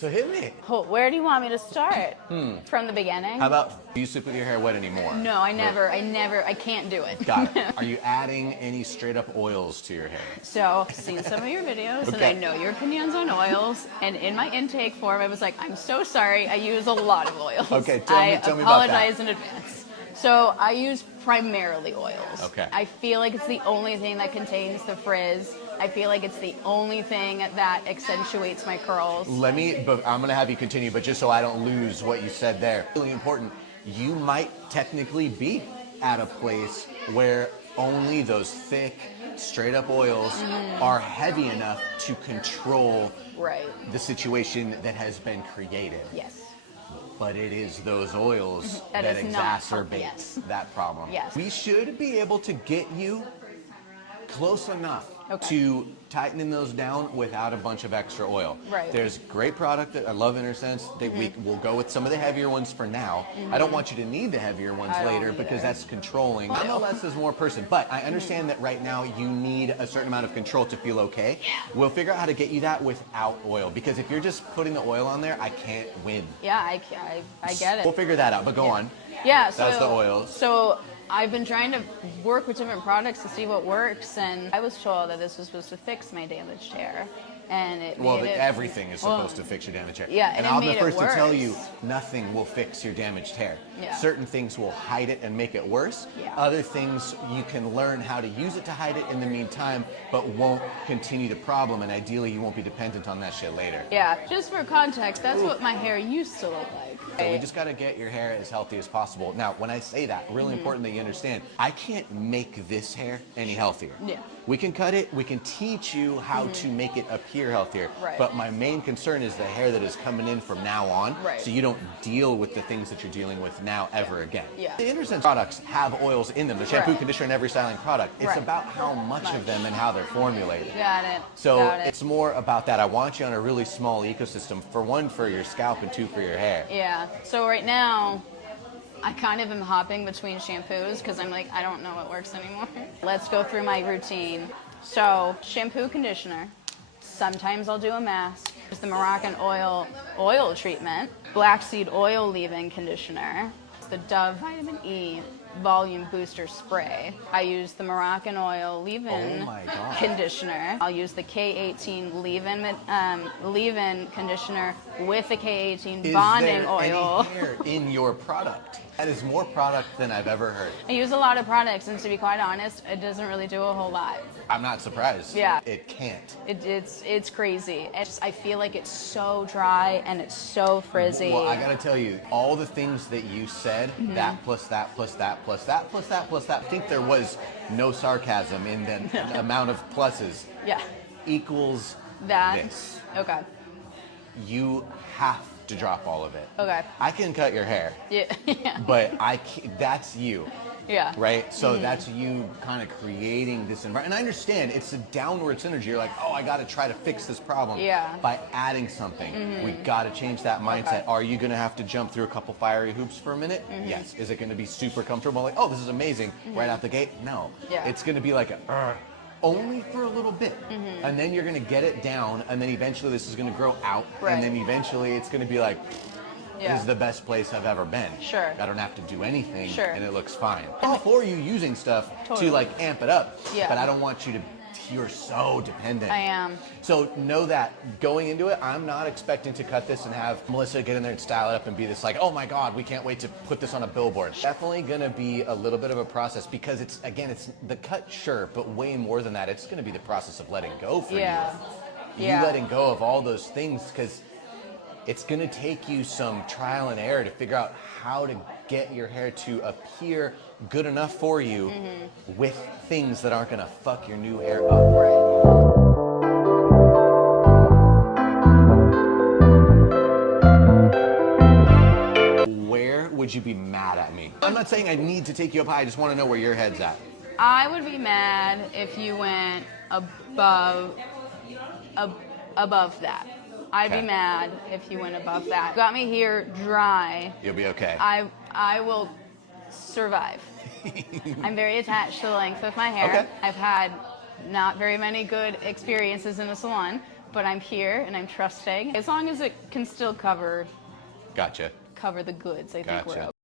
So hit me. Oh, where do you want me to start? From the beginning? How about, do you sleep with your hair wet anymore? No, I can't do it. Got it. Are you adding any straight up oils to your hair? So, I've seen some of your videos, and I know your opinions on oils, and in my intake form, I was like, I'm so sorry, I use a lot of oils. Okay, tell me about that. I apologize in advance. So, I use primarily oils. Okay. I feel like it's the only thing that contains the frizz. I feel like it's the only thing that accentuates my curls. But I'm gonna have you continue, but just so I don't lose what you said there. Really important, you might technically be at a place where only those thick, straight up oils are heavy enough to control the situation that has been created. Yes. But it is those oils That that is not exacerbate that problem. Yes. We should be able to get you close enough to tightening those down without a bunch of extra oil. Right. There's great product that I love InterSense. We will go with some of the heavier ones for now. I don't want you to need the heavier ones later because that's controlling. I'm a less is more person, but I understand that right now you need a certain amount of control to feel okay. Yeah. We'll figure out how to get you that without oil, because if you're just putting the oil on there, I can't win. Yeah, I get it. We'll figure that out, but go on. Yeah, so that's the oils. So I've been trying to work with different products to see what works, and I was told that this was supposed to fix my damaged hair, and everything is supposed to fix your damaged hair. Yeah, and it I'll made be the first it to tell worse. you, nothing will fix your damaged hair. Yeah. Certain things will hide it and make it worse. Yeah. Other things you can learn how to use it to hide it in the meantime, but won't continue the problem, and ideally you won't be dependent on that shit later. Yeah, just for context, that's what my hair used to look like. So we just got to get your hair as healthy as possible. Now, when I say that, really important that you understand, I can't make this hair any healthier. Yeah. We can cut it, we can teach you how to make it appear healthier. Right. But my main concern is the hair that is coming in from now on, Right. so you don't deal with the things that you're dealing with now ever again. Yeah. The InterSense products have oils in them. The shampoo, Right. conditioner, and every styling product. It's Right. about how much of them and how they're formulated. Got it. So Got it. it's more about that. I want you on a really small ecosystem, for one, for your scalp, and two, for your hair. Yeah. So right now, I kind of am hopping between shampoos because I'm like, I don't know what works anymore. Let's go through my routine. So, shampoo, conditioner. Sometimes I'll do a mask. There's the Moroccan oil treatment. Black seed oil leave-in conditioner. The Dove Vitamin E Volume Booster Spray. I use the Moroccan oil leave-in conditioner. I'll use the K18 leave-in conditioner with the K18 bonding oil. Is there any hair in your product? That is more product than I've ever heard. I use a lot of products, and to be quite honest, it doesn't really do a whole lot. I'm not surprised. Yeah. It can't. It's crazy. I feel like it's so dry and it's so frizzy. Well, I gotta tell you, all the things that you said, that plus that plus that plus that plus that plus that, I think there was no sarcasm in the amount of pluses. Yeah. Equals That. this. Okay. You have to drop all of it. Okay. I can cut your hair, Yeah. Yeah. but that's you. Yeah. Right? So that's you kind of creating this environment. And I understand it's a downward synergy. You're like, oh, I got to try to fix this problem by adding something. We got to change that mindset. Okay. Are you going to have to jump through a couple fiery hoops for a minute? Yes. Is it going to be super comfortable? Like, oh, this is amazing right out the gate? No. Yeah. It's going to be like only for a little bit. And then you're going to get it down. And then eventually this is going to grow out. Right. And then eventually it's going to be like, this is the best place I've ever been. Sure. I don't have to do anything, Sure. and it looks fine. All for you using stuff to like amp it up, but I don't want you to. You're so dependent. I am. So know that going into it, I'm not expecting to cut this and have Melissa get in there and style it up and be this like, oh my God, we can't wait to put this on a billboard. Definitely gonna be a little bit of a process because it's the cut, sure, but way more than that. It's gonna be the process of letting go for you. You letting go of all those things, because it's going to take you some trial and error to figure out how to get your hair to appear good enough for you with things that aren't going to fuck your new hair up. Where would you be mad at me? I'm not saying I need to take you up high. I just want to know where your head's at. I would be mad if you went above that. I'd be mad if you went above that. Got me here dry. You'll be okay. I will survive. I'm very attached to the length of my hair. Okay. I've had not very many good experiences in the salon, but I'm here and I'm trusting. As long as it can still cover Gotcha. the goods, I think we're Gotcha. okay.